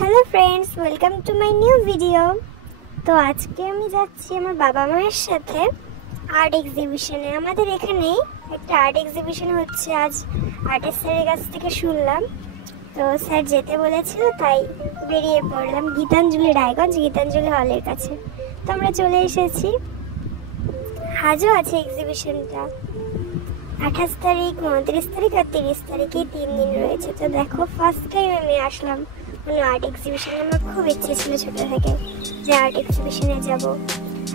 Hello friends, welcome to my new video. তো আজকে আমি যাচ্ছি আমার বাবা মায়ের সাথে আর্ট এক্সিবিশনে। আমাদের এখানেই একটা আর্ট এক্সিবিশন হচ্ছে। আজ আর্টিস্ট স্যারের কাছ থেকে শুনলাম, তো স্যার যেতে বলেছিল, তাই বেরিয়ে পড়লাম গীতাঞ্জলি রায়গঞ্জ, গীতাঞ্জলি হলের কাছে। তো আমরা চলে এসেছি। আজও আছে এক্সিবিশনটা, 28 তারিখ, 29 তারিখ আর 30 তারিখে 3 দিন রয়েছে। তো দেখো, ফার্স্ট টাইম আমি আসলাম মানে আর্ট এক্সিবিশনে। আমার খুব ইচ্ছে ছিল ছোটো থেকে যে আর্ট এক্সিবিশনে যাব।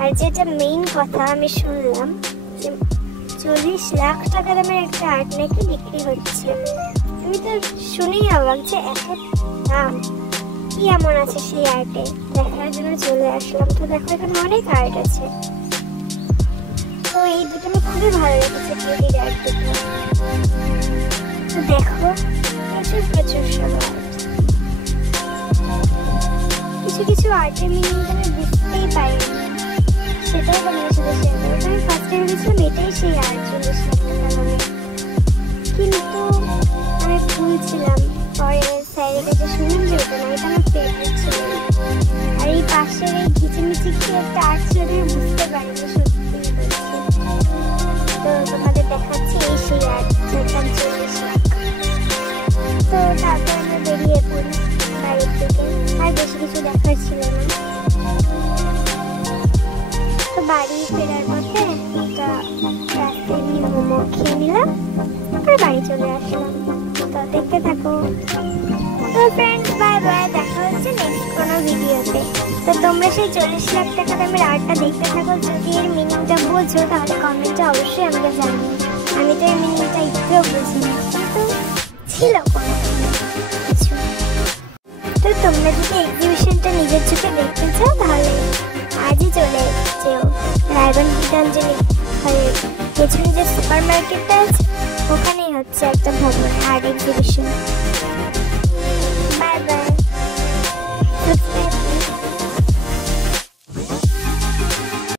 আর যেটা মেইন কথা, আমি শুনলাম যে 40 লাখ টাকা দামের একটা আর্ট নাকি বিক্রি হচ্ছে। আমি তো শুনেই অবাক যে এত দাম, কি এমন আছে সেই আর্টে, দেখার জন্য চলে আসলাম। তো দেখো, এখানে অনেক আর্ট আছে। তো এই দুটো আমার খুবই ভালো লেগেছে, টেডির আর্ট দুটো। তো দেখো, প্রচুর প্রচুর সব আর্ট। কিছু কিছু আর্টের মিনিংটা আমি বুঝতেই পারিনি, সেটাও তোমার সাথে শেয়ার করবো। আমি ফার্স্ট টাইম বুঝলাম এটাই সেই আর্ট, 40 লাখ টাকা দামে। কিন্তু আমি ভুলছিলাম, পরে স্যারের কাছে শুনলাম যে এটা না, এটা আমার ফেভারিট ছিল। আর এই পাশের এই ঘিচিমিচি কি একটা আর্ট ছিল, আমি বুঝতে পারিনি সত্যি বলছি। তো তোমাদের দেখাচ্ছি এই সেই আর্ট, যার দাম 40 লাখ। তো তারপর আমরা বেরিয়ে পড়ি বাড়ির থেকে, আর বেশি কিছু দেখার ছিল না। তো বাড়ি ফেরার পথে একটা রাস্তায় মোমো খেয়ে নিলাম, তারপরে বাড়ি চলে আসলাম। তো দেখতে থাকো। তো ফ্রেন্ডস, বাই বাই, দেখা হচ্ছে নেক্সট কোনো ভিডিওতে। তো তোমরা সেই 40 লাখ টাকা দামের আর্টটা দেখতে থাকো। যদি এর মিনিংটা বোঝো তাহলে কমেন্টে অবশ্যই আমাকে জানিও। আমি তো এর মিনিংটা একটুও বুঝিনি, কিন্তু ছিল কোনো কিছু। তো তোমরা যদি এক্সিবিশনটা নিজের চোখে দেখতে চাও তাহলে আজই চলে যেও রায়গঞ্জ গীতাঞ্জলি হলের পেছনে যে সুপার মার্কেটটা আছে, ওখানেই হচ্ছে একটা ভবন আর্ট এক্সিবিশন।